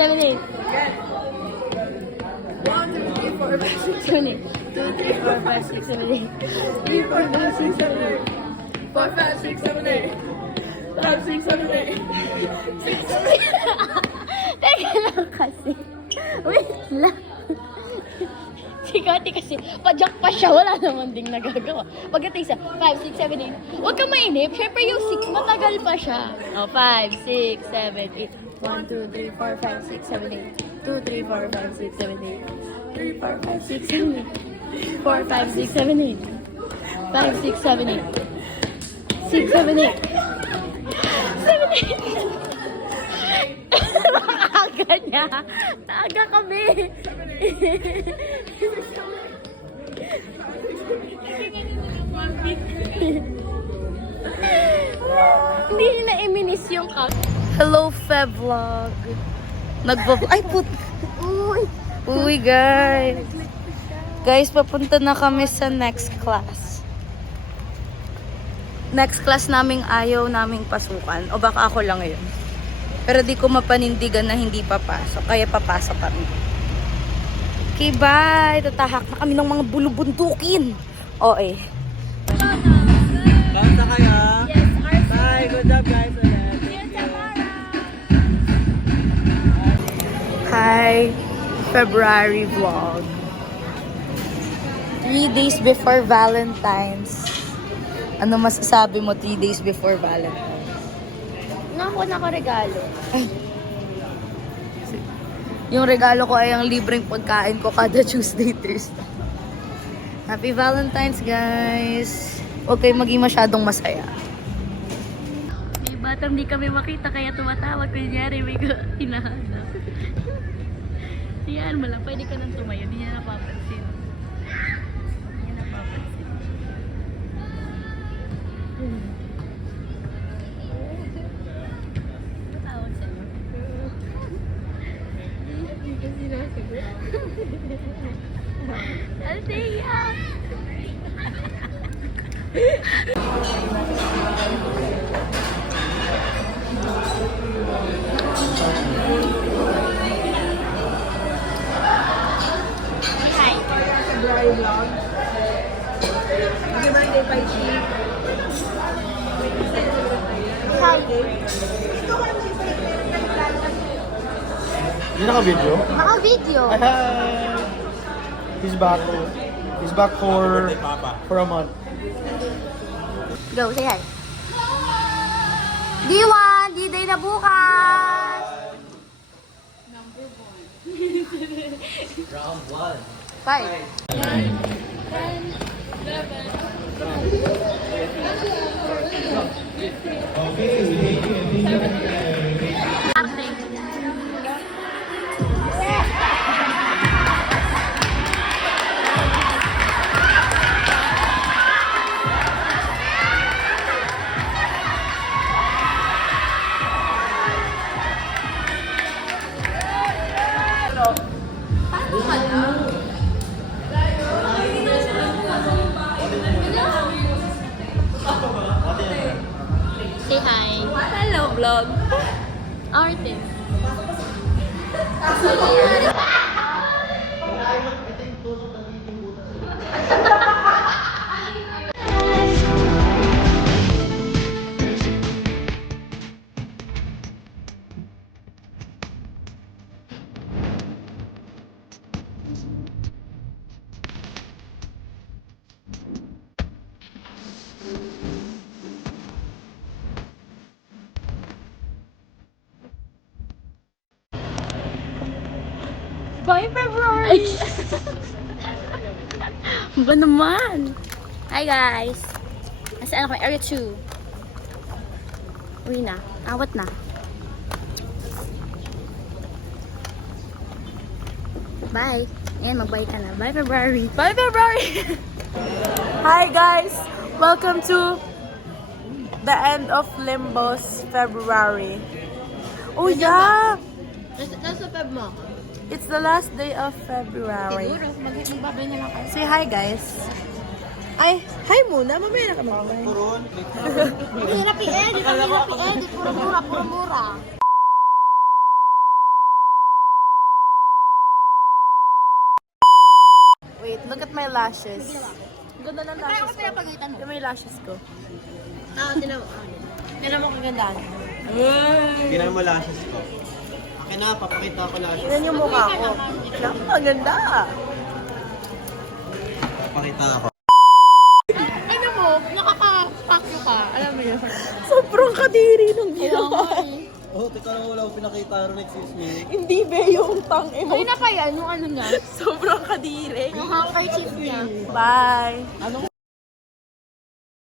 7, 8. 1, 2, 3, 4, 5, 6, 7, 8. 2, 3, 4, 5, 6, 7, 8. 3, 4, 5, 6, 7, 8. 4, 5, 6, 7, 8. 5, 6, 7, 8. 6, 7, 8. Teka lang kasi. Wait lang. Si Kati kasi, padyak pa siya, wala naman ding nagagawa. Pagdating sa 5, 6, 7, 8, huwag kang mainip. Siyempre yung 6, matagal pa siya. O, 5, 6, 7, 8. 1, 2, 3, 4, 5, 6, 7, 8. 2, 3, 4, 5, 6, 7, 8. 3, 4, 5, 6, 7, 8. 4, 5, 6, 7, 8. 5, 6, 7, 8. 6, 7, 8. 7, 8. Aga niya. Aga kami. Hindi niya na-iminis yung kak. Hello, Feb Vlog. Ay, Uy, guys. Guys, papunta na kami sa next class. Next class naming ayaw naming pasukan. O baka ako lang ngayon. Pero di ko mapanindigan na hindi papasok. Kaya papasok kami. Okay, bye. Tatahak na kami ng mga bulubuntukin. O eh. Kamusta kayo? Yes, Bye. Good job, guys. Hi, February vlog. 3 days before Valentine's. Ano masasabi mo 3 days before Valentine's? Nakaregalo. Yung regalo ko ay ang libreng pagkain ko kada Tuesday, Thursday. Happy Valentine's, guys! Huwag kayong maging masyadong masaya. May batang di kami makita kaya tumatawag. Kunyari may hinahanap. Yan mo lang, pwede ka nang tumayo. Di niya napapansin. Di niya napapansin. Matawag sa'yo. Hindi ka sinasagot. Althea! February vlog. Happy birthday, Paichi. Hi! Hindi naka-video? Naka-video! Hi! He's back. He's back for a month. Go, say hi. D1! D-Day na bukas! Round 1. 5. Say hi. Hello, vlog. Artist. Bye, February! Ba naman? Hi, guys! Nasaan ako? Area 2. Uwi na. Awat na. Bye! Ayan, mag-bye ka na. Bye, February! Bye, February! Hi guys! Welcome to the end of Limbo's February. Oh yeah! Nasa Feb mo? It's the last day of February. Siguro, magbabay na lang kayo. Say hi guys! Ay, hi muna! Mamaya na kami. Hindi na i-edit. Puro mura. Look at my lashes. Ganda ng Kaya ko lashes ko. pinapagitan mo. Yung may lashes ko. Tinan mo kagandaan. Tingnan mo lashes ko. Akin na, papakita ko lashes. Tingnan yung mukha ko. Naku, maganda. Papakita ako. Ano mo, nakaka-pakyo ka. Alam mo yun. Sobrang kadiri nung ginawa. Oh, teka lang, wala akong pinakita ron, excuse me. Hindi be yung tang Ay emoji. na pa yan, yung ano niya. Sobrang kadiri. Yung handkerchief niya. Bye. Anong